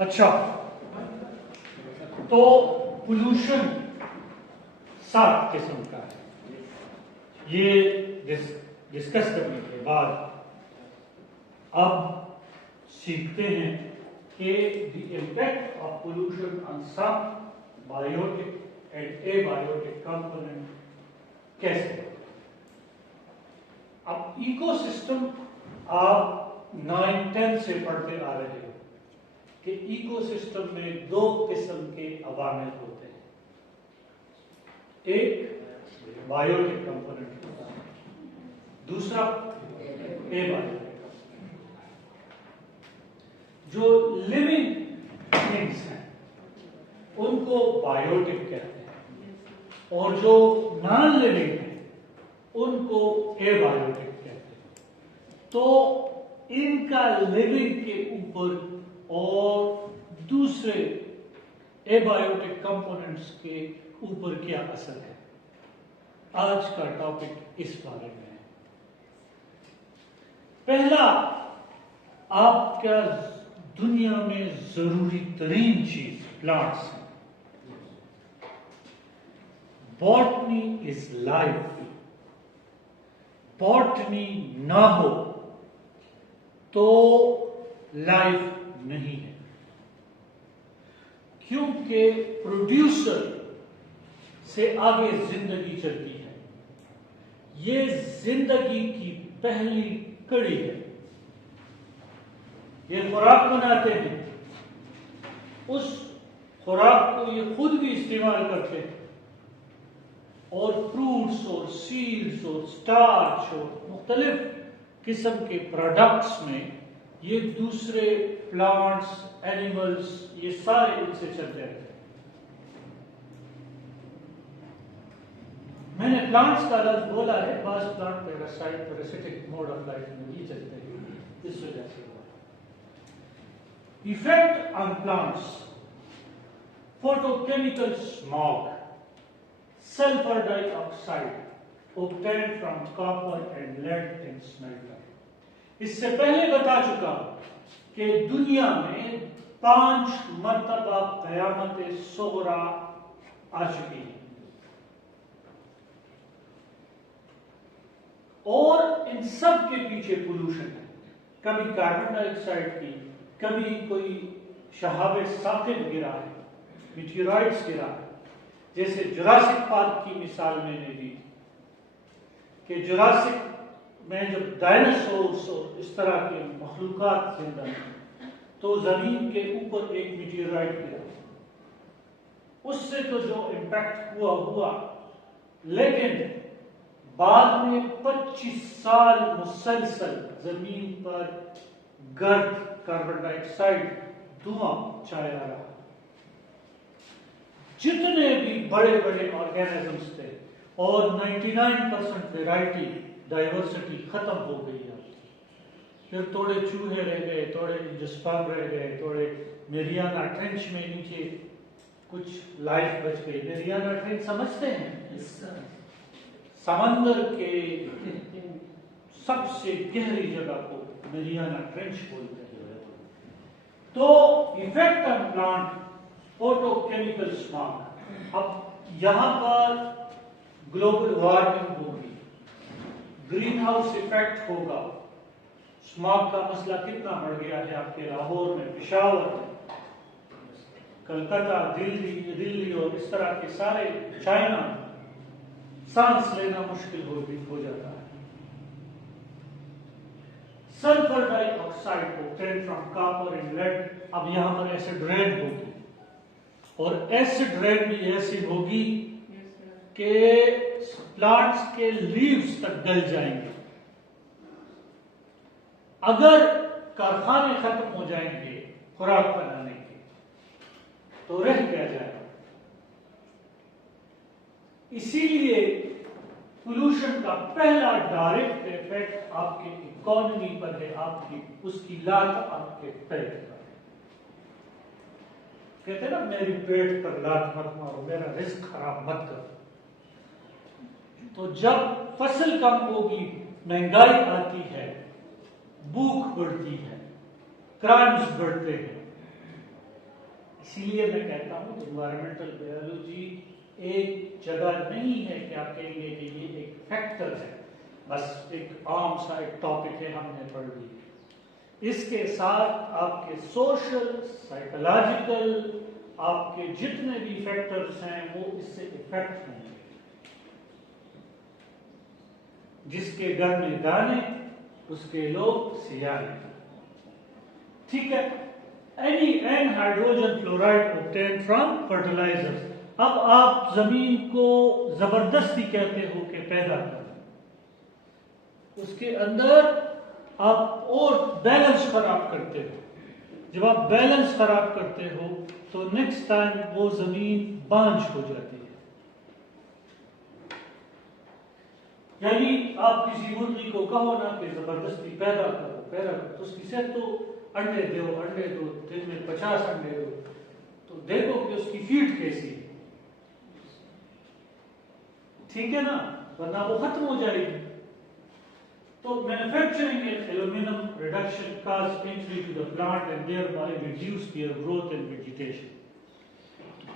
اچھا، تو پولوشن 7 قسم کا ہے. یہ ڈسکس کرنے کے بعد اب سیکھتے ہیں کہ the impact of pollution on some biotic and a biotic component کیسے ہوتا ہے. اب ایکو سسٹم آپ 9-10 سے پڑھتے آ رہے ہو کہ ایکو سسٹم میں 2 قسم کے عوامل ہوتے ہیں. ایک بایوٹک کمپوننٹ ہوتا ہے، دوسرا اے بایوٹک. جو لیونگ تھنگس ہیں ان کو بایوٹک کہتے ہیں، اور جو نان لیونگ ہیں ان کو اے بایوٹک کہتے ہیں. تو ان کا لیونگ کے اوپر اور دوسرے اے بایوٹک کمپوننٹس کے اوپر کیا اثر ہے، آج کا ٹاپک اس بارے میں ہے. پہلا، آپ کا دنیا میں ضروری ترین چیز پلانٹس ہیں. Botany is life. باٹنی نہ ہو تو لائف نہیں ہے، کیونکہ پروڈیوسر سے آگے زندگی چلتی ہے. یہ زندگی کی پہلی کڑی ہے. یہ خوراک بناتے ہیں، اس خوراک کو یہ خود بھی استعمال کرتے ہیں، اور فروٹس اور سیڈز اور سٹارچ اور مختلف قسم کے پروڈکٹس میں یہ دوسرے پلانٹس، اینیملز، یہ سارے ان سے چلتے رہتے ہیں. میں نے پلانٹس کا لفظ بولا ہے، بعض plant parasitic mode of life میں بھی چلتے ہیں، اس وجہ سے. Effect on plants: photochemical smog, sulfur dioxide obtained from copper and lead in smelter. اس سے پہلے بتا چکا کہ دنیا میں 5 مرتبہ قیامت صغریٰ آ چکی ہے، اور ان سب کے پیچھے پولوشن ہے. کبھی کاربن ڈائی آکسائڈ کی، کبھی کوئی شہاب ثاقب گرا ہے، میٹیورائٹس گرا ہے. جیسے جراسک پارک کی مثال میں نے دی کہ جراسک میں جب ڈائناسورس اور اس طرح کے مخلوقات زندہ ہیں تو زمین کے اوپر ایک میٹیورائٹ گرا، اس سے تو جو امپیکٹ ہوا، لیکن بعد میں 25 سال مسلسل زمین پر گرد کاربن ڈائی آکسائڈ دھواں چھایا رہا. جتنے بھی بڑے بڑے آرگینزمز تھے اور 99% ویرائٹی ڈائیورسٹی ختم ہو گئی ہے. پھر تھوڑے چوہے رہ گئے، تھوڑے جسپام رہ گئے، تھوڑے میریانا ٹرینچ میں نیچے کچھ لائف بچ گئی. میریانا ٹرینچ سمجھتے ہیں؟ سمندر کے سب سے گہری جگہ کو میریانا ٹرینچ بولتے ہیں. تو effect on plant, photochemical smog. اب یہاں پر گلوبل وارمنگ ہوگی، گرین ہاؤس ایفیکٹ ہوگا. اسماگ کا مسئلہ کتنا بڑھ گیا ہے آپ کے لاہور میں، پشاور میں، کلکتہ، دلی اور اس طرح کے سارے چائنا، سانس لینا مشکل ہو جاتا ہے. Sulphur dye oxide obtained from copper and lead. اب یہاں پر ایسڈ رین ہوگی، اور ایسڈ رین بھی ایسی ہوگی کہ پلانٹس کے لیوز تک گل جائیں گے. اگر کارخانے ختم ہو جائیں گے خوراک بنانے کے تو رہ کیا جائے گا. اسی لیے پولوشن کا پہلا ڈائریکٹ ایفیکٹ آپ کے اکانومی پر ہے، آپ کی اس کی لات آپ کے پیٹ پر. کہتے ہیں نا میری پیٹ پر لات مت مارو، میرا رزق خراب مت کرو. تو جب فصل کم ہوگی، مہنگائی آتی ہے، بھوک بڑھتی ہے، کرائمز بڑھتے ہیں، اسی لیے میں کہتا ہوں کہ انوائرمنٹل بایولوجی ایک جگہ نہیں ہے کہ آپ کہیں گے کہ یہ ایک فیکٹر ہے، بس ایک عام سا ایک ٹاپک ہے ہم نے پڑھ لی. اس کے ساتھ آپ کے سوشل، سائیکولوجیکل، آپ کے جتنے بھی فیکٹرز ہیں وہ اس سے افیکٹ ہوں گے. جس کے گھر میں دانے اس کے لوگ سیانے. ٹھیک ہے. این hydrogen fluoride obtained from fertilizers. اب آپ زمین کو زبردستی کہتے ہو کہ پیدا کریں، اس کے اندر آپ اور بیلنس خراب کرتے ہو. جب آپ بیلنس خراب کرتے ہو تو نیکسٹ ٹائم وہ زمین بانجھ ہو جاتی ہے. یعنی آپ کسی مرغی کو کہو نا کہ زبردستی پیدا کرو تو اس کی صحت تو انڈے دو دن میں 50 انڈے دو، تو دیکھو کہ اس کی فیڈ کیسی ہے. ٹھیک ہے نا، ورنہ وہ ختم ہو جائے گی. تو manufacturing aluminium reduction cause injury to the plant and thereby reduce their growth and vegetation.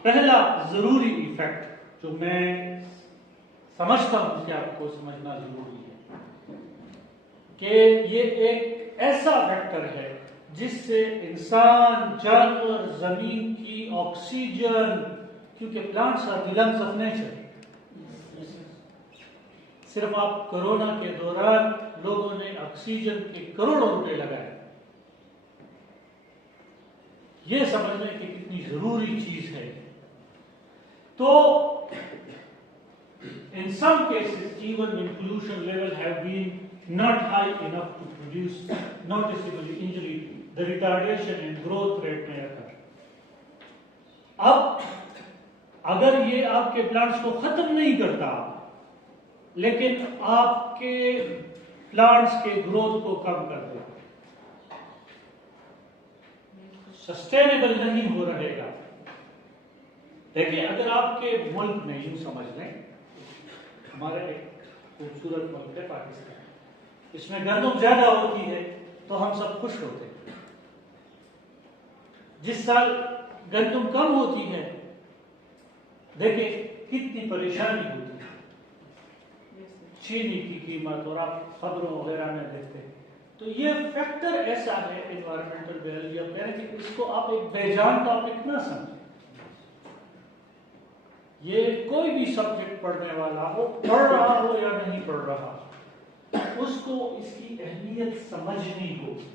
پہلا ضروری ایفیکٹ جو میں سمجھتا ہوں کہ آپ کو سمجھنا ضروری ہے کہ یہ ایک ایسا فیکٹر ہے جس سے انسان، جانور، زمین کی آکسیجن، کیونکہ plants are the lungs of nature. صرف آپ کرونا کے دوران لوگوں نے آکسیجن کے کروڑوں روپے لگائے. یہ سمجھنے کی کتنی ضروری چیز ہے. تو in some cases even when pollution level have been not high enough to produce noticeable injury, the retardation in growth rate may occur. اب اگر یہ آپ کے پلانٹس کو ختم نہیں کرتا لیکن آپ کے پلانٹس کے گروتھ کو کم کر دے، سسٹینیبل نہیں ہو رہے گا. دیکھیں اگر آپ کے ملک میں یوں سمجھ لیں، ہمارا ایک خوبصورت ملک ہے پاکستان، اس میں گندم زیادہ ہوتی ہے تو ہم سب خوش ہوتے ہیں. جس سال گندم کم ہوتی ہے دیکھیں کتنی پریشانی ہوتی ہے. چینی کی قیمت، اور آپ خبروں وغیرہ میں دیکھتے ہیں. تو یہ فیکٹر ایسا ہے انوائرمنٹل بایولوجی، آپ کہہ رہے ہیں کہ اس کو آپ ایک بے جان ٹاپک نہ سمجھیں. یہ کوئی بھی سبجیکٹ پڑھنے والا ہو، پڑھ رہا ہو یا نہیں پڑھ رہا، اس کو اس کی اہمیت سمجھنی ہوگی.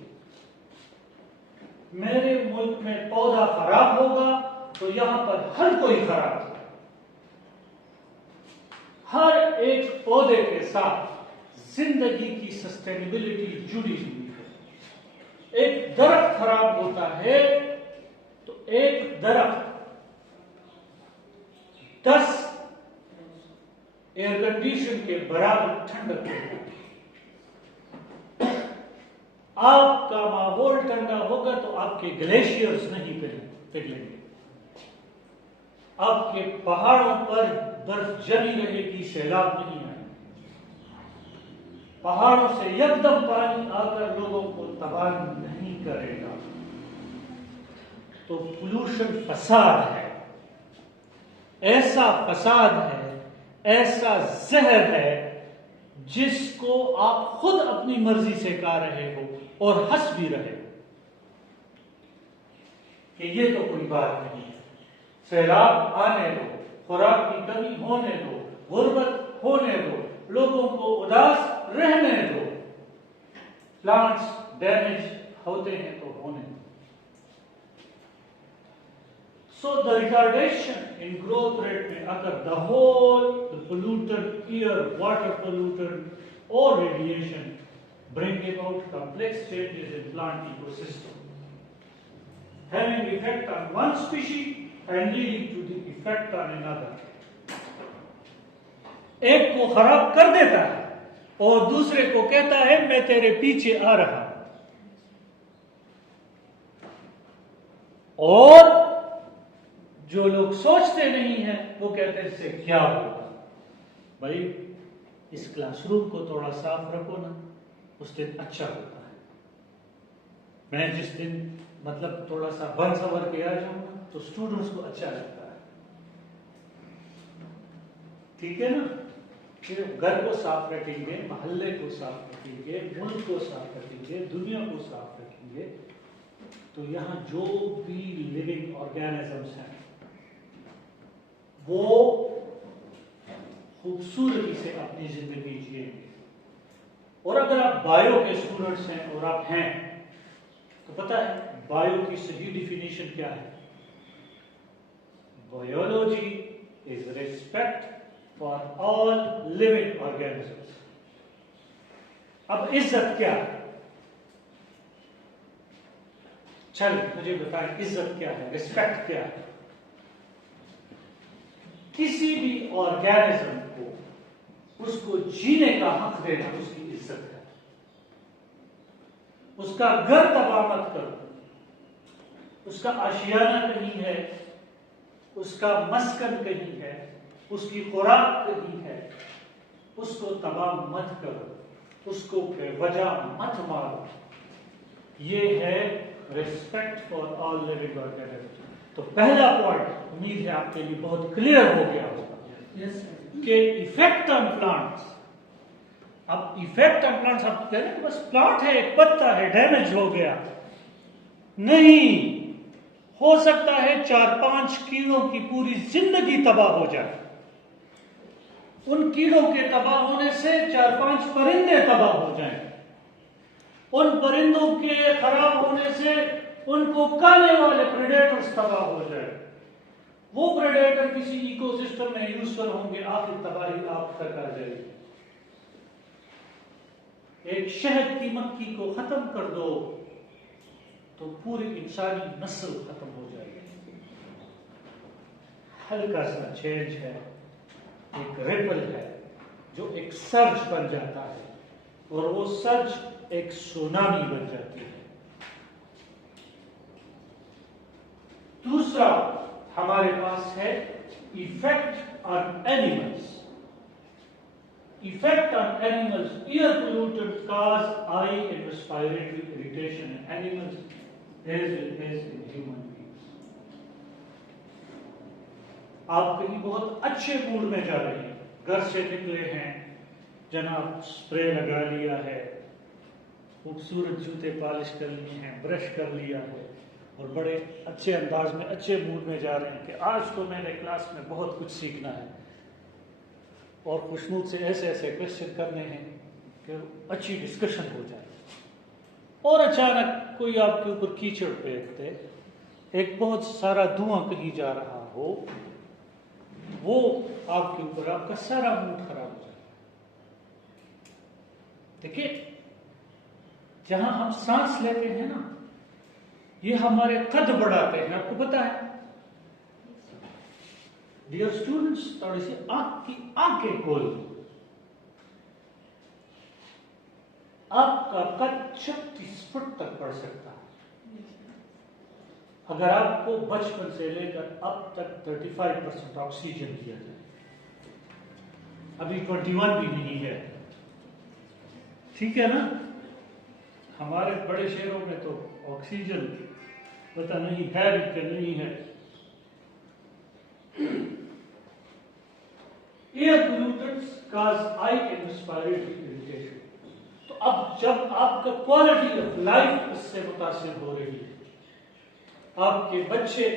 میرے ملک میں پودا خراب ہوگا تو یہاں پر ہر کوئی خراب ہوگا. ہر ایک پودے کے ساتھ زندگی کی سسٹینیبلٹی جڑی ہوئی ہے. ایک درخت خراب ہوتا ہے تو ایک درخت 10 ایئر کنڈیشن کے برابر ٹھنڈک ہوگی. آپ کا ماحول ٹھنڈا ہوگا تو آپ کے گلیشیئرز نہیں پگھلیں گے، آپ کے پہاڑوں پر برف جمی رہے گی، سیلاب نہیں آئے. پہاڑوں سے یکدم پانی آ کر لوگوں کو تباہ نہیں کرے گا. تو پولوشن فساد ہے، ایسا فساد ہے، ایسا زہر ہے جس کو آپ خود اپنی مرضی سے کھا رہے ہو اور ہنس بھی رہے ہو کہ یہ تو کوئی بات نہیں ہے. سیلاب آنے دو، خوراک کی کمی ہونے دو، غربت ہونے دو، لوگوں کو اداس رہنے دو، پلانٹس ڈیمیج ہوتے ہیں تو ہونے دو. So the retardation in growth rate may occur. The pollutant, air, water pollutant or radiation bring about complex changes in plant ecosystem, having effect on one species and leading to the effect on another. ایک کو خراب کر دیتا ہے اور دوسرے کو کہتا ہے میں تیرے پیچھے آ رہا ہوں. اور جو لوگ سوچتے نہیں ہیں وہ کہتے ہیں اس سے کیا ہوگا. بھائی اس کلاس روم کو تھوڑا صاف رکھو نا، اس دن اچھا ہوتا ہے. میں جس دن مطلب تھوڑا سا بن سور کے آ جاؤں نا تو اسٹوڈنٹس کو اچھا لگتا ہے. ٹھیک ہے نا؟ کہ گھر کو صاف رکھیں گے، محلے کو صاف رکھیں گے، ملک کو صاف رکھیں گے، دنیا کو صاف رکھیں گے، تو یہاں جو بھی لیونگ آرگینزمس ہیں وہ خوبصورتی سے اپنی زندگی جئیں گے. اور اگر آپ بایو کے اسٹوڈنٹس ہیں اور آپ ہیں تو پتہ ہے بایو کی صحیح ڈیفینیشن کیا ہے؟ Biology is respect for all living organisms. اب عزت کیا ہے؟ چل مجھے بتائیں عزت کیا ہے، ریسپیکٹ کیا ہے؟ کسی بھی آرگینزم کو اس کو جینے کا حق دینا اس کی عزت ہے. اس کا گھر تباہ مت کرو، اس کا آشیانہ کہیں ہے، اس کا مسکن کہیں ہے، اس کی خوراک کہیں ہے، اس کو تباہ مت کرو، اس کو بے وجہ مت مارو. یہ ہے respect for all living organisms. تو پہلا پوائنٹ امید ہے آپ کے لیے بہت کلیئر ہو گیا ہوگا کہ ایفیکٹ آن پلانٹس. اب ایفیکٹ آن پلانٹس آپ کہہ رہے ہیں بس پلانٹ ہے، ایک پتا ہے، ڈیمیج ہو گیا. نہیں، ہو سکتا ہے 4-5 کیڑوں کی پوری زندگی تباہ ہو جائے. ان کیڑوں کے تباہ ہونے سے 4-5 پرندے تباہ ہو جائیں. ان پرندوں کے خراب ہونے سے ان کو کھانے والے پریڈیٹرز تباہ ہو جائے. وہ پریڈیٹر کسی ایکو سسٹم میں یوزفل ہوں گے، آخر تباہی آپ تک آ جائے گی. ایک شہد کی مکھی کو ختم کر دو تو پوری انسانی نسل ختم ہو جائے گی. ہلکا سا چینج ہے، ایک ریپل ہے جو ایک سرج بن جاتا ہے، اور وہ سرج ایک سونامی بن جاتی ہے. دوسرا ہمارے پاس ہے effect on animals. Effect on animals, air pollutants cause eye and respiratory irritation in animals as well as in human beings. آپ کہیں بہت اچھے موڈ میں جا رہے ہیں، گھر سے نکلے ہیں، جناب اسپرے لگا لیا ہے، خوبصورت جوتے پالش کر لیے ہیں، برش کر لیا ہے، اور بڑے اچھے انداز میں اچھے موڈ میں جا رہے ہیں کہ آج تو میں نے کلاس میں بہت کچھ سیکھنا ہے، اور خوشنود سے ایسے ایسے کوشچن کرنے ہیں کہ اچھی ڈسکشن ہو جائے. اور اچانک کوئی آپ کے اوپر کیچڑ پھینک دے، ایک بہت سارا دھواں کہیں جا رہا ہو، وہ آپ کے اوپر آپ کا سارا موڈ خراب ہو جائے. دیکھیے جہاں ہم سانس لیتے ہیں نا، یہ ہمارے قد بڑھاتے ہیں. آپ کو پتا ہے ڈیئر اسٹوڈنٹس، تھوڑی سی آنکھیں کھول، آپ کا قد 36 فٹ تک بڑھ سکتا ہے اگر آپ کو بچپن سے لے کر اب تک 35% آکسیجن دیا جائے. ابھی 21 بھی نہیں ہے. ٹھیک ہے نا؟ ہمارے بڑے شہروں میں تو آکسیجن پتہ نہیں ہے بھی کہ نہیں ہے. Air pollutants cause eye and respiratory irritation. تو اب جب آپ کا کوالٹی آف لائف اس سے متاثر ہو رہی ہے، آپ کے بچے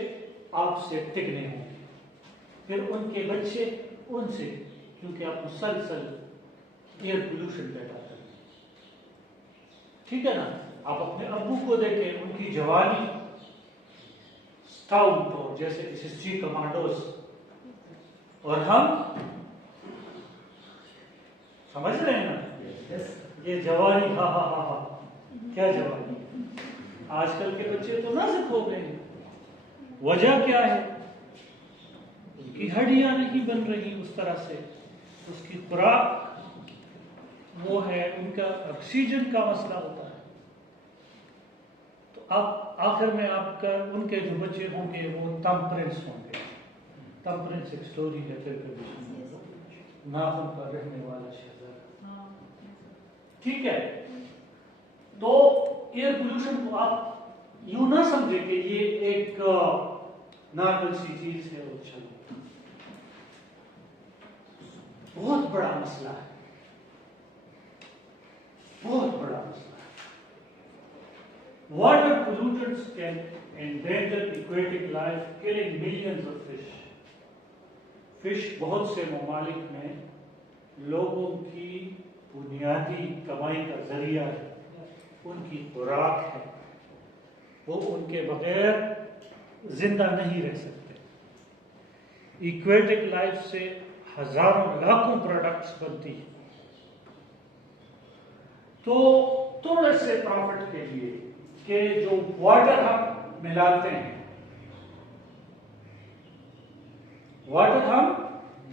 آپ سے ٹکنے ہوں گے، پھر ان کے بچے ان سے، کیونکہ آپ مسلسل ایئر پولوشن پیدا کریں. ٹھیک ہے نا؟ آپ اپنے ابو کو دیکھیں، ان کی جوانی اسکاؤٹ اور جیسے SSG کمانڈوز، اور ہم سمجھ رہے ہیں نا یہ جوانی، ہاں ہاں ہاں ہاں کیا جوانی. آج کل کے بچے تو نازک ہو گئے ہیں. وجہ کیا ہے؟ ان کی ہڈیاں نہیں بن رہی اس طرح سے، اس کی خوراک وہ ہے، ان کا آکسیجن کا مسئلہ ہوتا ہے. تو اب آخر میں آپ کا ان کے جو بچے ہوں گے وہ تم پرنس ہوں گے. تم پرنس ایک سٹوری ہے پھر کبھی ناخن پر رہنے والا شہزادہ. ٹھیک ہے؟ تو ایئر پولوشن کو آپ یوں نہ سمجھے کہ یہ ایک نارمل سی چیز ہے اور چلو، بہت بڑا مسئلہ ہے، بہت بڑا مسئلہ ہے۔ Water pollutants can endanger aquatic life, killing millions of fish. Fish بہت سے ممالک میں لوگوں کی بنیادی کمائی کا ذریعہ ہے، ان کی خوراک ہے، وہ ان کے بغیر زندہ نہیں رہ سکتے۔ ایکویٹک لائف سے ہزاروں لاکھوں پروڈکٹس بنتی ہیں، تو تھوڑے سے پروفٹ کے لیے کہ جو واٹر ہم ملاتے ہیں، واٹر ہم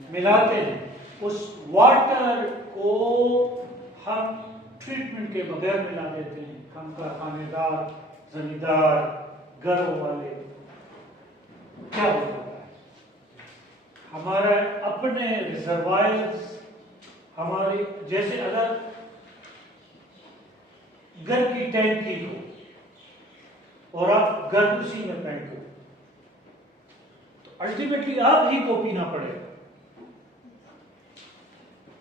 ملاتے ہیں، اس واٹر کو ہم ٹریٹمنٹ کے بغیر ملا دیتے ہیں۔ ہم کارخانے دار، زمیندار، گھروں والے، کیا ہوتا ہے ہمارے اپنے ریزروائرز، ہماری جیسے اگر گھر کی ٹینکی ہو اور آپ گھر اسی میں پھینکو تو الٹیمیٹلی آپ ہی کو پینا پڑے گا،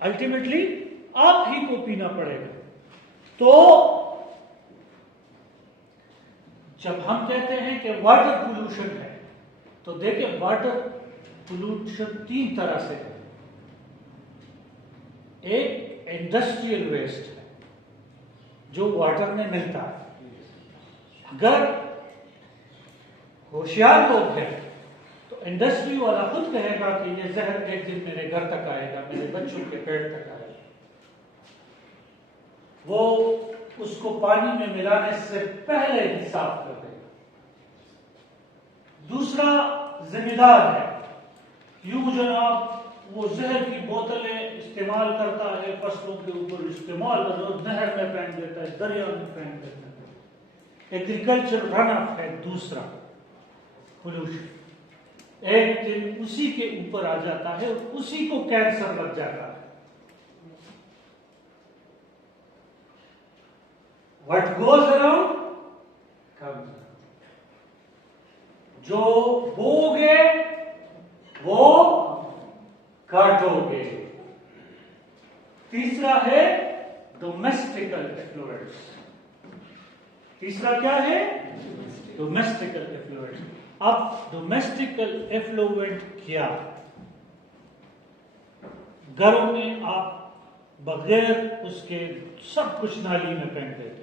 الٹیمیٹلی آپ ہی کو پینا پڑے گا۔ تو جب ہم کہتے ہیں کہ واٹر پولوشن ہے تو دیکھیں واٹر پولوشن تین طرح سے ہے۔ ایک انڈسٹریل ویسٹ ہے جو واٹر میں ملتا ہے، اگر ہوشیار لوگ ہیں تو انڈسٹری والا خود کہے گا کہ یہ زہر ایک دن میرے گھر تک آئے گا، میرے بچوں کے پیٹ تک آئے گا، وہ اس کو پانی میں ملانے سے پہلے ہی صاف کر دے گا۔ دوسرا ذمہ دار ہے، یوں جناب وہ زہر کی بوتلیں استعمال کرتا ہے، فصلوں کے اوپر استعمال نہر میں پھینک دیتا ہے، دریا میں پھینک دیتا ہے۔ ایگریکلچر رن آف ہے دوسرا پولوشن، ایک دن اسی کے اوپر آ جاتا ہے اور اسی کو کینسر لگ جاتا ہے۔ What goes around comes around. جو بو گے وہ کاٹو گے۔ تیسرا ہے ڈومیسٹیکل ایفلوئنٹس۔ تیسرا کیا ہے؟ ڈومیسٹیکل ایفلوئنٹ۔ اب ڈومیسٹیکل ایفلوئنٹ کیا؟ گھروں میں آپ بغیر اس کے سب کچھ نالی میں پھینک دیتے ہو،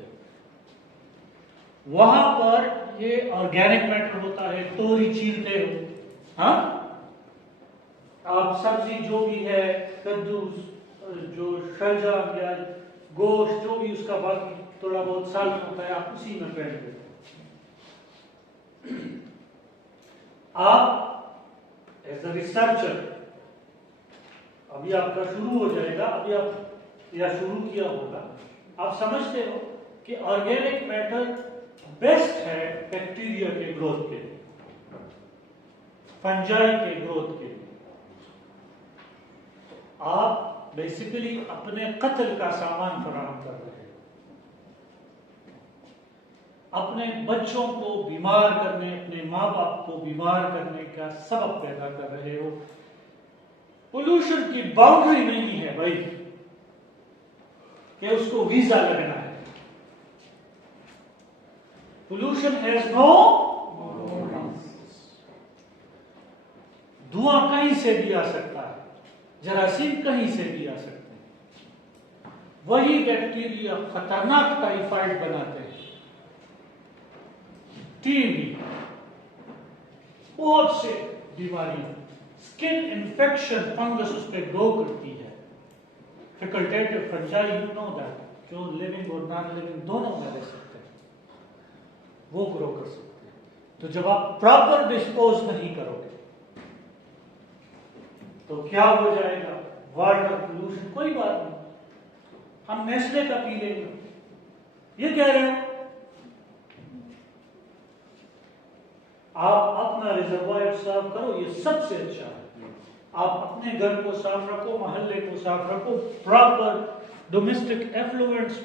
وہاں پر یہ آرگینک میٹر ہوتا ہے، توری چھیلتے ہو، ہاں آپ سبزی جو بھی ہے، کدو، جو شلجم یا گوشت جو بھی اس کا باقی تھوڑا بہت سالن ہوتا ہے، آپ اسی میں پھینک دیتے ہو۔ آپ ایز اے ریسرچر، ابھی آپ کا شروع ہو جائے گا، ابھی آپ یا شروع کیا ہوگا، آپ سمجھتے ہو کہ آرگینک میٹر بیسٹ ہے بیکٹیریا کے گروتھ کے لیے، فنجائی کے گروتھ کے لیے۔ آپ بیسیکلی اپنے قتل کا سامان فراہم کر رہے ہیں، اپنے بچوں کو بیمار کرنے، اپنے ماں باپ کو بیمار کرنے کا سبب پیدا کر رہے ہو۔ پولوشن کی باؤنڈری نہیں ہے بھائی کہ اس کو ویزا لگنا ہے۔ پولوشن ہیز نو دھواں کہیں سے بھی آ سکتا ہے، جراثیم کہیں سے بھی آ سکتے ہیں، وہی بیکٹیریا خطرناک ٹائیفائڈ بناتے ہیں، ٹی بی، بہت سے بیماریاں، اسکن انفیکشن، فنگس اس پہ گرو کرتی ہے، فیکلٹیٹو فنجائی، یو نو دیٹ، جو لیونگ اور نان لیونگ دونوں میں رہ سکتے ہیں، وہ گرو کر سکتے ہیں۔ تو جب آپ پراپر ڈسپوز نہیں کرو گے تو کیا ہو جائے گا؟ واٹر پولوشن، کوئی بات نہیں، ہم نیسلے کا پی لیں گے، یہ کہہ رہے ہو آپ اپنا ریزروائر صاف کرو، یہ سب سے اچھا ہے۔ آپ اپنے گھر کو صاف رکھو، محلے کو صاف رکھو، پراپر ڈومیسٹک ایفلوئنٹس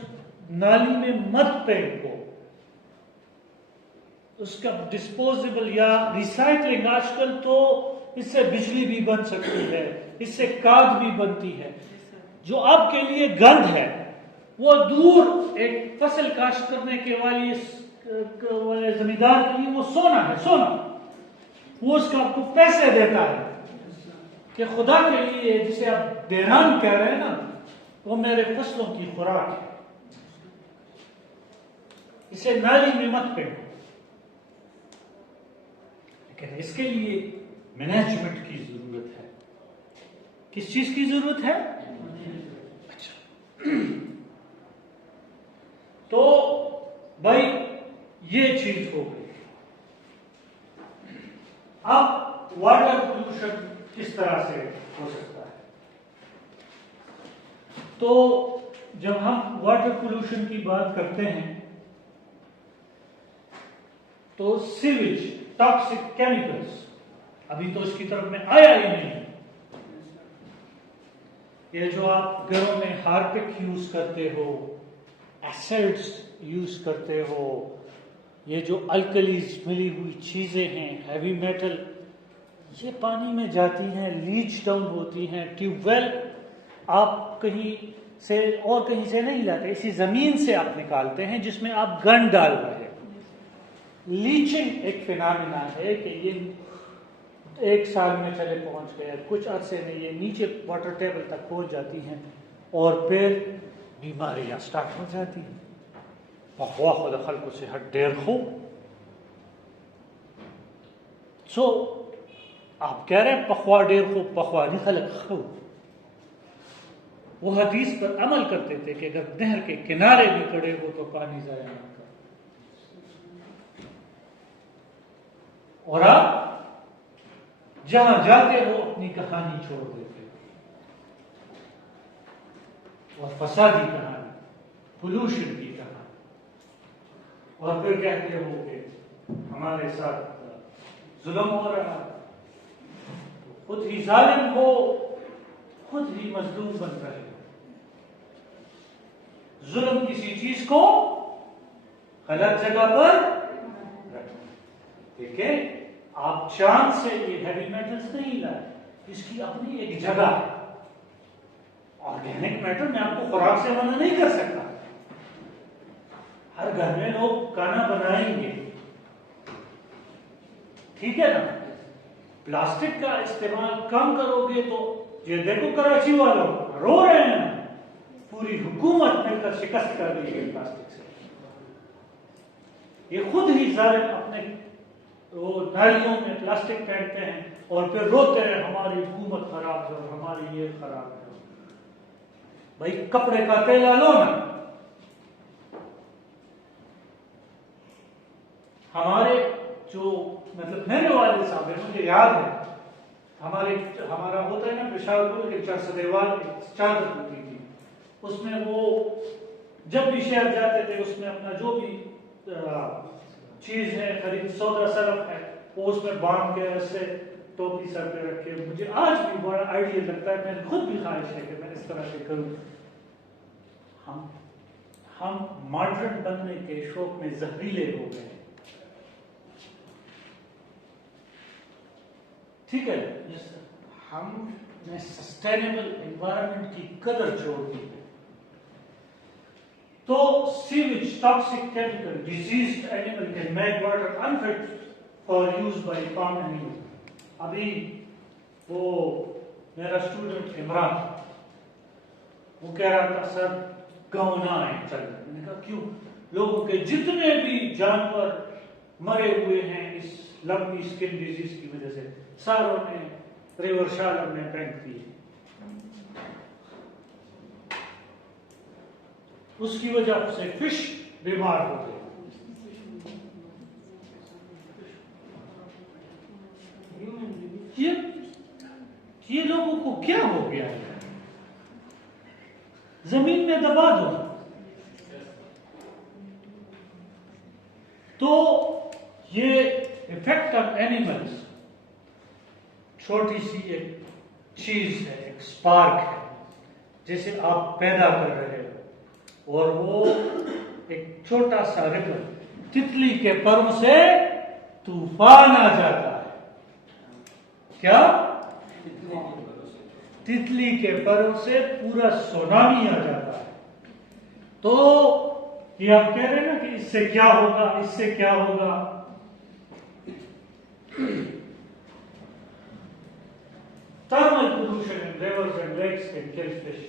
نالی میں مت پھینکو۔ اس کا ڈسپوزیبل یا ریسائکلنگ، آج کل تو اس سے بجلی بھی بن سکتی ہے، اس سے کھاد بھی بنتی ہے. جو آپ کے لیے گند ہے وہ دور ایک فصل کاشت کرنے کے والے زمیندار کے لیے وہ سونا ہے، سونا. وہ اس کا آپ کو پیسے دیتا ہے کہ خدا کے لیے جسے آپ بیران کہہ رہے ہیں نا، وہ میرے فصلوں کی خوراک ہے، اسے نالی میں مت پھینکو. لیکن اس کے لیے مینجمنٹ کی ضرورت ہے. کس چیز کی ضرورت ہے؟ اچھا، تو بھائی یہ چیز ہو گئی. اب واٹر پولوشن کس طرح سے ہو سکتا ہے؟ تو جب ہم واٹر پولوشن کی بات کرتے ہیں تو سیویج، ٹاکسک کیمیکلز، ابھی تو اس کی طرف میں آیا ہی نہیں. یہ جو آپ گھروں میں ہارپک یوز کرتے ہو، ایسڈز یوز کرتے ہو، یہ جو الکلیز ملی ہوئی چیزیں ہیں، ہیوی میٹل، یہ پانی میں جاتی ہیں، لیچ ڈاؤن ہوتی ہیں. ٹیوب ویل آپ کہیں سے اور کہیں سے نہیں لاتے، اسی زمین سے آپ نکالتے ہیں جس میں آپ گند ڈال رہے ہیں. لیچنگ ایک فینامنا ہے کہ یہ ایک سال میں چلے پہنچ گئے، کچھ عرصے میں یہ نیچے واٹر ٹیبل تک پہنچ جاتی ہیں اور پھر بیماریاں سٹارٹ ہو جاتی ہیں. پخوا خود خلق سے ہٹ دیر خو. سو آپ کہہ رہے ہیں پخوا ڈیر خو، پخوا نہیں خلق خو. وہ حدیث پر عمل کرتے تھے کہ اگر نہر کے کنارے بھی کھڑے ہو تو پانی ضائع نہ کرو. اور آپ جہاں جاتے ہو اپنی کہانی چھوڑ دیتے ہو، اور فسادی کہانی، پولوشن کی کہانی. اور پھر کہتے ہو کہ ہمارے ساتھ ظلم ہو رہا ہے، خود ہی ظالم ہو، خود ہی مظلوم بن رہے ہو. ظلم کسی چیز کو غلط جگہ پر رکھنا. ٹھیک ہے، آپ چاند سے یہ ہیوی میٹلز نہیں لائے، اس کی اپنی ایک جگہ ہے. آرگینک میٹر میں آپ کو خوراک سے منع نہیں کر سکتا. ہر گھر میں لوگ کھانا بنائیں گے، ٹھیک ہے نا. پلاسٹک کا استعمال کم کرو گے تو یہ دیکھو کراچی والوں رو رہے ہیں، پوری حکومت مل کر شکست کر رہی ہے پلاسٹک سے. یہ خود ہی ظالم اپنے وہ نالیوں میں پلاسٹک پھینکتے ہیں اور پھر روتے ہیں ہماری حکومت خراب ہے اور ہماری یہ خراب ہے. بھائی کپڑے کا تیل لو نا. ہمارے جو مطلب میرے والد صاحب ہیں، مجھے یاد ہے ہمارا ہوتا ہے نا پشاور کو ایک چرسدیوال چادر ہوتی تھی، اس میں وہ جب بھی شہر جاتے تھے اس میں اپنا جو بھی چیز ہے خرید، سودا سرف ہے، وہ اس میں باندھ کے ایسے ٹوپی سر پہ رکھ کے. مجھے آج بھی بڑا آئیڈیا لگتا ہے، میں خود بھی خواہش ہے کہ میں اس طرح سے کروں. ہم ماڈرن بننے کے شوق میں زہریلے ہو گئے. ٹھیک ہے، ہم نے سسٹینیبل انوائرمنٹ کی قدر چھوڑ دی ہے. تو sewage, toxic chemical, diseased animal can make water unfit for use by farm animal. ابھی وہ میرا اسٹوڈنٹ عمران وہ کہہ رہا تھا سر گاؤں نہ آئے چل رہے. میں نے کہا کیوں؟ لوگوں کے جتنے بھی جانور مرے ہوئے ہیں اس لمبی اسکن ڈیزیز کی وجہ سے، ساروں نے ریور شالر میں پھینک دی. اس کی وجہ سے فش بیمار ہو گئے. یہ لوگوں کو کیا ہو گیا ہے؟ زمین میں دبا دو. تو یہ افیکٹ آن اینیملز چھوٹی سی ایک چیز ہے، ایک سپارک ہے جسے آپ پیدا کر رہے ہو، اور وہ ایک چھوٹا سا رپل تتلی کے پروں سے طوفان آ جاتا ہے. کیا؟ تتلی کے پروں سے پورا سونامی آ جاتا ہے. تو یہ آپ کہہ رہے ہیں نا کہ اس سے کیا ہوگا، اس سے کیا ہوگا. Thermal pollution in rivers and lakes can kill fish.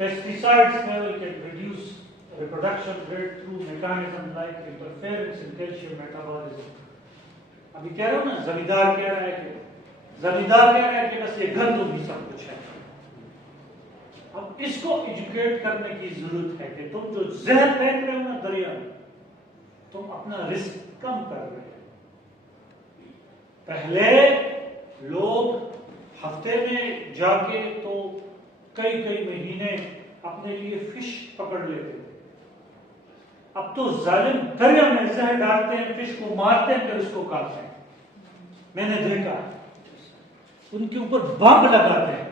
Pesticides level can reduce reproduction rate through mechanisms like interference in calcium metabolism. ابھی کہہ رہا ہوں نا، زمیندار کہہ رہا ہے کہ بس یہ گند بھی سب کچھ ہے. اب اس کو ایجوکیٹ کرنے کی ضرورت ہے کہ تم جو زہر پھینک رہے ہو نا دریا میں، تم اپنا رسک کم کر رہے ہو. پہلے لوگ ہفتے میں جا کے تو کئی مہینے اپنے لیے فش پکڑ لیتے تھے. اب تو ظالم دریا میں زہر ڈالتے ہیں، فش کو مارتے ہیں، پھر اس کو کھاتے ہیں. میں نے دیکھا ان کے اوپر بم لگاتے ہیں.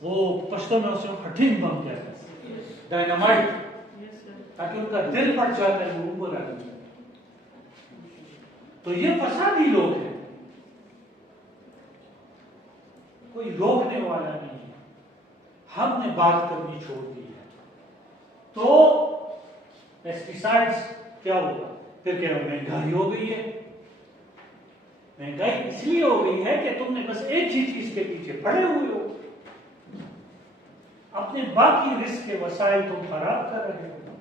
وہ پشتوں میں اسے کٹھن بم کہتے ہیں، ڈائنامائٹ، تاکہ ان کا دل پھٹ جاتا ہے وہ اوپر آ جاتا ہے. تو یہ فسادی لوگ ہیں، کوئی روکنے والا نہیں ہے. ہم نے بات کرنی چھوڑ دی ہے. تو پیسٹیسائڈز کیا ہوگا؟ پھر کیا مہنگائی ہو گئی ہے. مہنگائی اس لیے ہو گئی ہے کہ تم نے بس ایک ہی چیز کے پیچھے پڑے ہوئے ہو، اپنے باقی رزق کے وسائل تم خراب کر رہے ہو.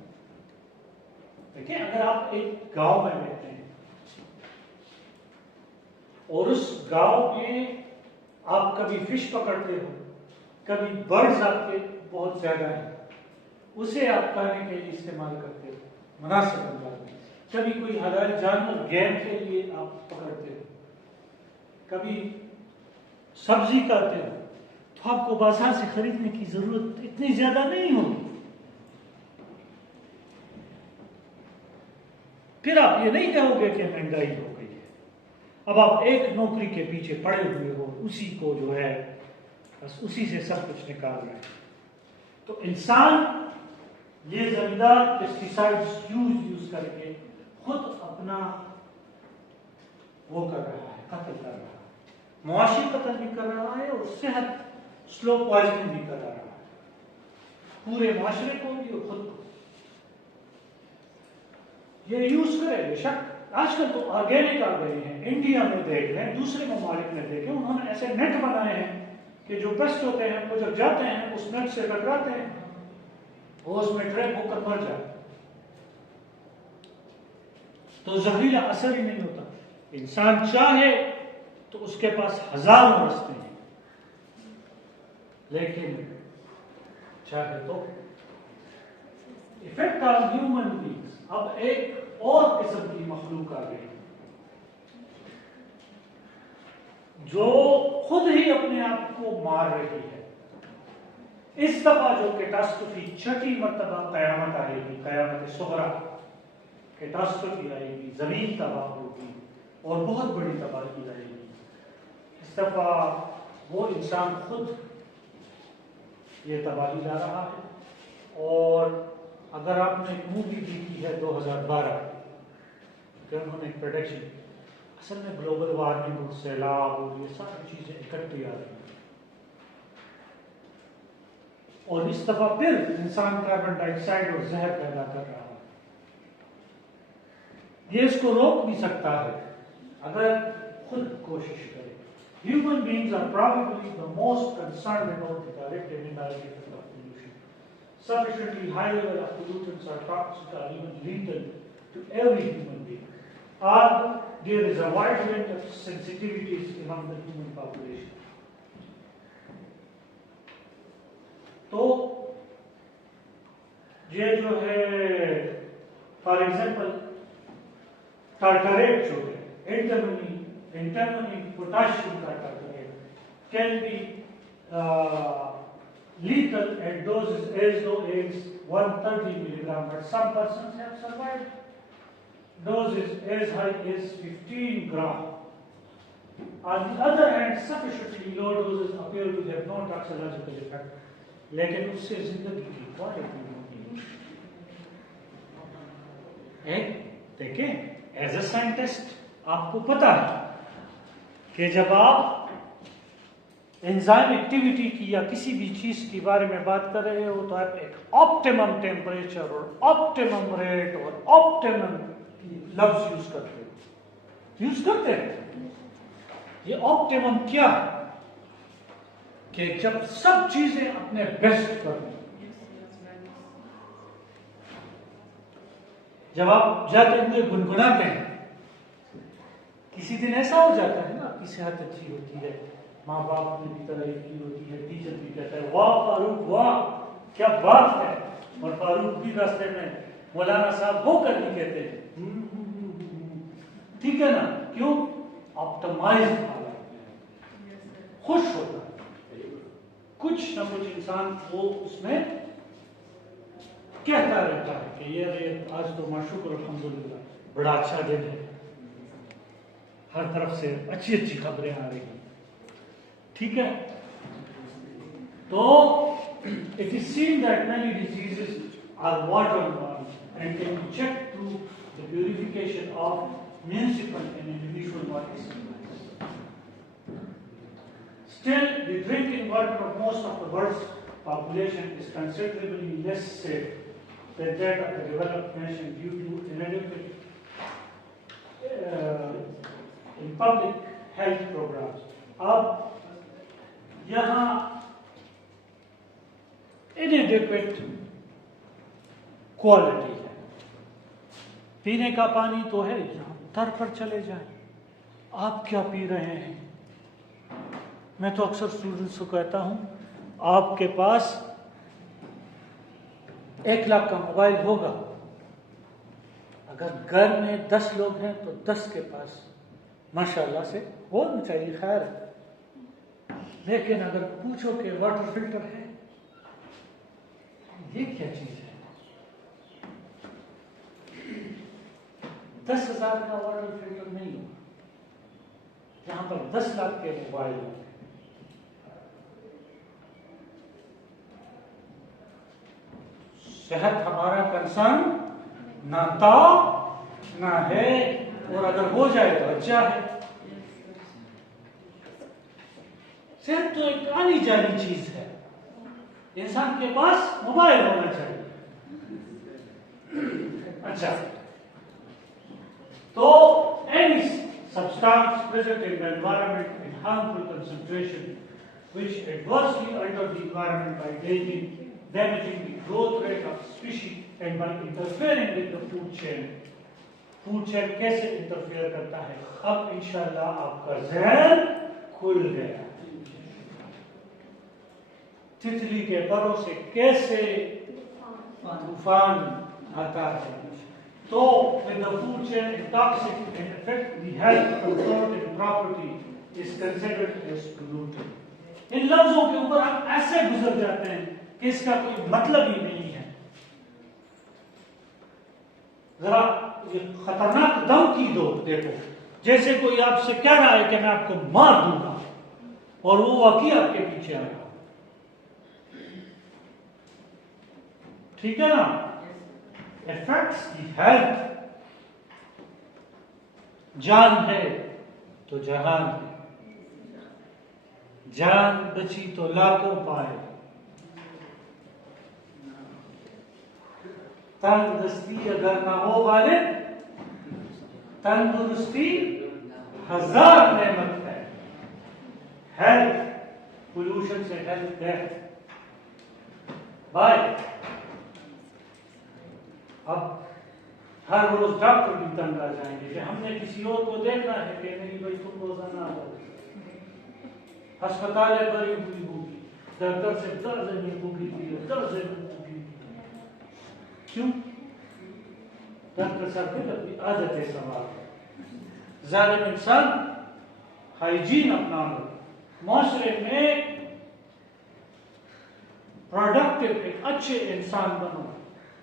دیکھیں، اگر آپ ایک گاؤں میں رہتے ہیں اور اس گاؤں میں آپ کبھی فش پکڑتے ہو، کبھی برڈز آپ کے بہت زیادہ ہیں، اسے آپ کھانے کے لیے استعمال کرتے ہو مناسب انداز میں. کبھی کوئی حلال جانور گیم کے لیے آپ پکڑتے ہو، کبھی سبزی کھاتے ہو، تو آپ کو بازار سے خریدنے کی ضرورت اتنی زیادہ نہیں ہوگی. پھر آپ یہ نہیں کہو گے کہ مہنگائی ہو گئی ہے. اب آپ ایک نوکری کے پیچھے پڑے ہوئے ہو، اسی کو جو ہے بس اسی سے سب کچھ نکال رہے ہیں. تو انسان یہ زمیندار پیسٹیسائڈز یوز کر کے خود اپنا وہ کر رہا ہے، قتل کر رہا ہے. معاشی قتل بھی کر رہا ہے اور صحت سلو پوائزنگ بھی کر رہا ہے، پورے معاشرے کو بھی اور خود کو. یہ یوز کرے بے شک. آج کل تو آرگینک آ گئے ہیں. انڈیا میں دیکھ لیں، دوسرے ممالک میں دیکھیں، انہوں نے ایسے نیٹ بنائے ہیں کہ جو پیسٹ ہوتے ہیں وہ جب جاتے ہیں اس نیٹ سے ٹکراتے ہیں، وہ اس میں ٹریپ ہو کر مر جاتے ہیں. تو زہریلا اثر ہی نہیں ہوتا. انسان چاہے تو اس کے پاس ہزاروں راستے ہیں، لیکن چاہے تو افیکٹ آن ہیومن بینگز. اب ایک اور قسم کی مخلوق آ گئی جو خود ہی اپنے آپ کو مار رہی ہے. اس دفعہ جو کیٹاسٹروفی چھٹی مرتبہ قیامت آئے گی، قیامت صغریٰ کیٹاسٹروفی آئے گی، زمین تباہ ہوگی اور بہت بڑی تباہی آئے گی. اس دفعہ وہ انسان خود یہ تباہی لا رہا ہے. اور اگر آپ نے ایک مووی دیکھی ہے 2012 کہ انہوں نے ایک پریڈکشن، اصل میں گلوبل وارمنگ اور سیلاب اور یہ ساری چیزیں اکٹھی آ رہی ہیں، اور اس دفعہ پھر انسان کاربن ڈائی آکسائڈ اور زہر پیدا کر رہا ہے. یہ اس کو روک بھی سکتا ہے اگر خود کوشش کرے. Human beings are probably the most concerned about the direct and indirect effect of pollution. Sufficiently high level of pollutants are toxic or even lethal to every human being. There is a wide range of sensitivities among the human population. تو یہ جو ہے for example ٹارٹریٹ جو ہے internally potassium tartarate can be lethal at doses as low as 130 milligram, but some persons have survived doses as high as 15 gram. On the other hand, sufficiently low doses appear to have no toxicological effect. لیکن اس سے زندگی کی quality ہوتی ہے. دیکھیں as a scientist آپ کو پتا ہے کہ جب آپ انزائم ایکٹیویٹی کی یا کسی بھی چیز کے بارے میں بات کر رہے ہو تو آپ ایک آپٹیمم ٹیمپریچر اور آپٹیمم ریٹ اور آپٹیمم لفظ یوز کرتے ہو، یوز کرتے ہیں. یہ آپٹیمم کیا ہے کہ جب سب چیزیں اپنے بیسٹ پر، جب آپ جاتے ہوئے گنگناتے ہیں، کسی دن ایسا ہو جاتا ہے نا آپ کی صحت اچھی ہوتی ہے، ماں باپ نے بھی تعریف کی ہوتی ہے، ٹیچر بھی کہتا ہے واہ فاروق واہ کیا بات ہے، اور فاروق بھی راستے میں مولانا صاحب ہو کر بھی کہتے ہیں ٹھیک ہے نا. کیوں؟ آپٹمائز خوش ہوتا ہے، کچھ نہ کچھ انسان وہ اس میں کہتا رہتا ہے کہ یہ آج تو شکر الحمدللہ بڑا اچھا دن ہے، ہر طرف سے اچھی اچھی خبریں آ رہی ہیں. ٹھیک ہے. تو it is seen that many diseases are waterborne and can be checked through the purification of municipal and individual water supplies. Still, the drinking water of most of the world's population is considerably less safe than that of the developed nation due to inadequate in public health programs. اب یہاں inadequate quality ہے، پینے کا پانی تو ہے، یہاں تر پر چلے جائیں، آپ کیا پی رہے ہیں؟ میں تو اکثر اسٹوڈنٹس کو کہتا ہوں آپ کے پاس 1 لاکھ کا موبائل ہوگا، اگر گھر میں 10 لوگ ہیں تو 10 کے پاس ماشاءاللہ سے ہونا چاہیے، خیر ہے. لیکن اگر پوچھو کہ واٹر فلٹر ہے، یہ کیا چیز ہے؟ 10,000 کا واٹر فلٹر نہیں ہوگا، یہاں پر 10 لاکھ کے موبائل ہوں. صحت ہمارا کنسرن نہ تھا نہ ہے، اور اگر ہو جائے تو اچھا ہے. صحت تو ایک آنی جانی چیز ہے، انسان کے پاس موبائل ہونا چاہیے. اچھا، تو any substance present in the environment in harmful concentration which adversely alter the environment by damaging the growth rate of species and by interfering with the food chain. Food chain کیسے interfere کرتا ہے؟ اب انشاءاللہ آپ کا ذہن کھل گیا. تتلی کے پروں سے کیسے طوفان آتا ہے. تو when the food chain is toxic and affect the health, comfort and property is considered as polluted. ان لفظوں کے اوپر ہم ایسے گزر جاتے ہیں کہ اس کا کوئی مطلب ہی نہیں ہے. ذرا یہ خطرناک دھمکی دو، دیکھو جیسے کوئی آپ سے کہہ رہا ہے کہ میں آپ کو مار دوں گا اور وہ واقعی آپ کے پیچھے آ رہا. ٹھیک ہے نا؟ افیکٹس دی ہیلتھ، جان ہے تو جہان ہے، جان بچی تو لاکھوں پائے. تندرستی اگر نہ ہو غالب، تندرستی 1000 نعمت ہے. ہیلتھ پولوشن سے ہیلتھ ڈیتھ. بھائی اب ہر روز ڈاکٹر بھی تنگ آ جائیں گے کہ ہم نے کسی اور کو دیکھنا ہے کہ نہیں بھائی تم روزانہ آؤ. ہسپتالیں بھری ہوئی ہوگی، ڈاکٹر سے درجے میں بھوکی ہوئی ہے، درجے میں بھوکی ہوئی. کیوں؟ ڈاکٹر صاحب نے اپنی عادتیں سنبھال. ظالم انسان ہائیجین اپنا لو، معاشرے میں پروڈکٹیو ایک اچھے انسان بنو،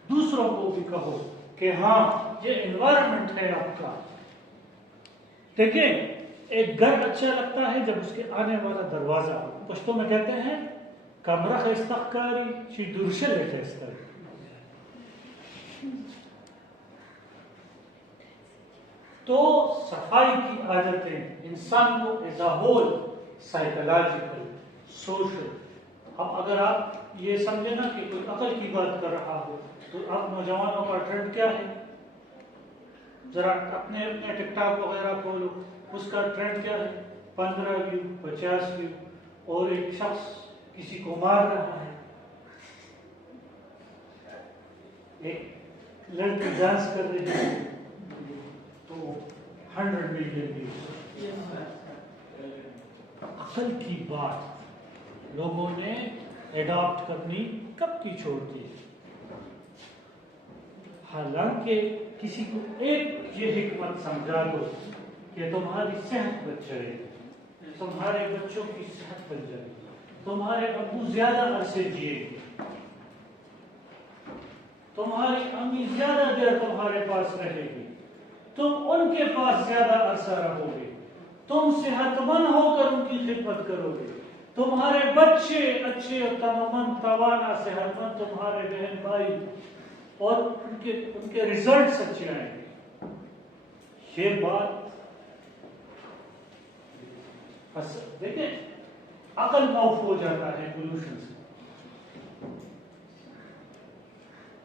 دوسروں کو بھی کہو کہ ہاں یہ انوائرمنٹ ہے آپ کا. دیکھیں ایک گھر اچھا لگتا ہے جب اس کے آنے والا دروازہ، پشتوں میں کہتے ہیں کمرہ استقاری چی درشل ہے. تو صفائی کی عادتیں انسان کو as a whole psychological social, اب اگر آپ یہ سمجھیں نا کہ کوئی عقل کی بات کر رہا ہو تو اب نوجوانوں کا ٹرینڈ کیا ہے؟ ذرا اپنے ٹک ٹاک وغیرہ کھولو، اس کا ٹرینڈ کیا ہے؟ 15 ویو 50 ویو، اور ایک شخص کسی کو مار رہا ہے، ایک لڑکی ڈانس کر رہی ہے تو 100 ملین ویوز۔ عقل کی بات لوگوں نے ایڈاپٹ کرنی کب کی چھوڑ دی؟ حالانکہ کسی کو ایک یہ حکمت سمجھا دو کہ تمہاری صحت بچ جائے گی، تمہارے بچوں کی صحت بچ جائے گی، تمہارے ابو زیادہ عرصے جیے گی، تمہاری امی زیادہ دیر تمہارے پاس رہے گی، تم ان کے پاس زیادہ عرصہ رہو گے، تم صحت مند ہو کر ان کی خدمت کرو گے، تمہارے بچے اچھے تمام توانا صحت مند، تمہارے بہن بھائی، اور ان کے ریزلٹس اچھے آئیں گے۔ یہ بات دیکھیں، عقل معاف ہو جاتا ہے پولوشن سے،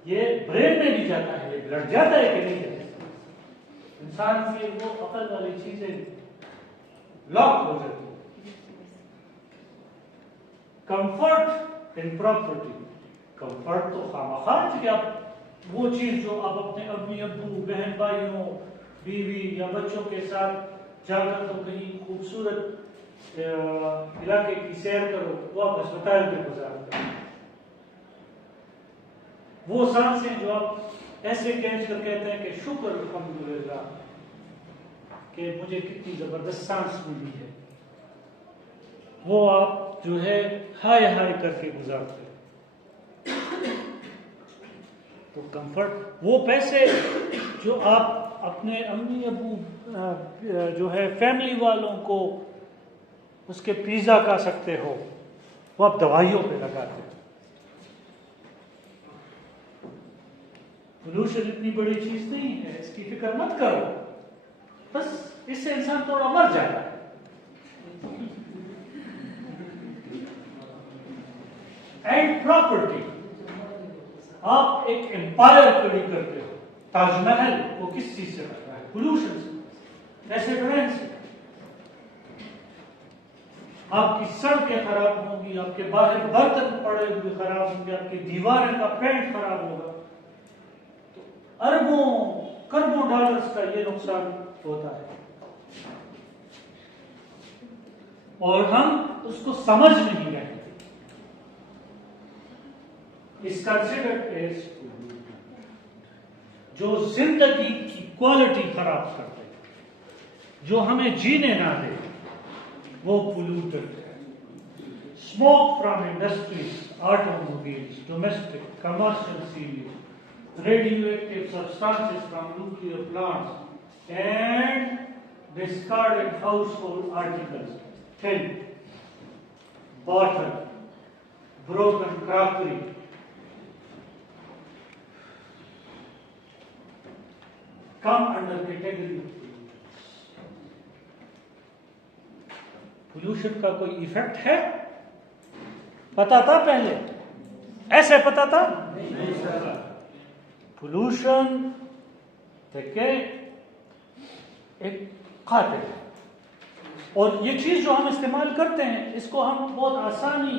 یہ برین میں نہیں جاتا ہے، یہ بلڈ جاتا ہے کہ نہیں جاتا؟ انسان کی وہ عقل والی چیزیں لاک ہو جاتی ہیں۔ کمفرٹ ان پراپرٹی، کمفرٹ تو خامخواہ کہ آپ وہ چیز جو آپ اپنے امی ابو بہن بھائیوں بیوی یا بچوں کے ساتھ جا کر تو کہیں خوبصورت علاقے کی سیر کرو، وہ آپ ہسپتال میں گزارتے ہیں، وہ سانسیں جو آپ ایسے کھینچ کر کہتے ہیں کہ شکر الحمدللہ کہ مجھے کتنی زبردست سانس ملی ہے، وہ آپ جو ہے ہائے ہائے کر کے گزارتے ہیں۔ تو کمفرٹ، وہ پیسے جو آپ اپنے امی ابو جو ہے فیملی والوں کو اس کے پیزا کھا سکتے ہو، وہ آپ دوائیوں پہ لگاتے ہو۔ پولوشن اتنی بڑی چیز نہیں ہے، اس کی فکر مت کرو، بس اس سے انسان تھوڑا مر جاتا ہے۔ اینڈ پراپرٹی، آپ ایک امپائر کھڑی کرتے ہو، تاج محل وہ کس چیز سے بنتا ہے؟ پولوشن سے، ایسے برین سے۔ آپ کی سڑکیں خراب ہوں گی، آپ کے باہر برتن پڑے ہوئے خراب ہوں گے، آپ کی دیواریں کا پینٹ خراب ہوگا، تو اربوں کربوں ڈالرز کا یہ نقصان ہوتا ہے، اور ہم اس کو سمجھ نہیں رہے۔ اس کنسیڈرڈ ایز جو زندگی کی کوالٹی خراب کرتے، جو ہمیں جینے نہ دے، وہ پولوٹر ہے۔ Smoke from industries, automobiles, domestic commercial series, radioactive substances from nuclear plants and discarded household articles, tin, bottle, broken crockery, come under category of pollution کا کوئی ایفیکٹ ہے؟ پتا تھا پہلے؟ ایسے پتا تھا؟ پولوشن دیکھیں ایک قاتل ہے، اور یہ چیز جو ہم استعمال کرتے ہیں اس کو ہم بہت آسانی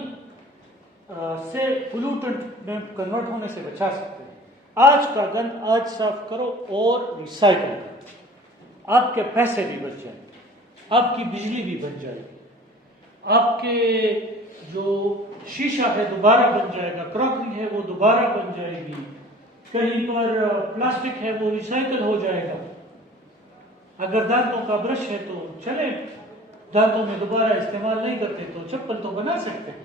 سے پولوٹنٹ میں کنورٹ ہونے سے بچا سکتے ہیں۔ آج کا گن آج صاف کرو اور ریسائکل کرو، آپ کے پیسے بھی بچ جائیں گے، آپ کی بجلی بھی بچ جائے گی، آپ کے جو شیشہ ہے دوبارہ بن جائے گا، کراکری ہے وہ دوبارہ بن جائے گی، کہیں پر پلاسٹک ہے وہ ریسائکل ہو جائے گا۔ اگر دانتوں کا برش ہے تو چلے، دانتوں میں دوبارہ استعمال نہیں کرتے تو چپل تو بنا سکتے ہیں۔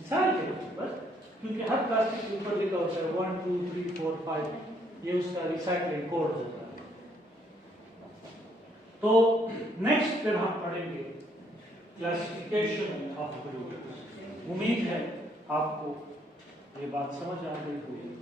مثال کے اوپر، کیونکہ ہر پلاسٹک کے اوپر لکھا ہوتا ہے 1 2 3 4 5، یہ اس کا ریسائکلنگ کوڈ ہوتا ہے۔ تو نیکسٹ پھر ہم پڑھیں گے کلاسیفیکیشن آف پولوٹنٹس۔ امید ہے آپ کو یہ بات سمجھ آ گئی ہوگی۔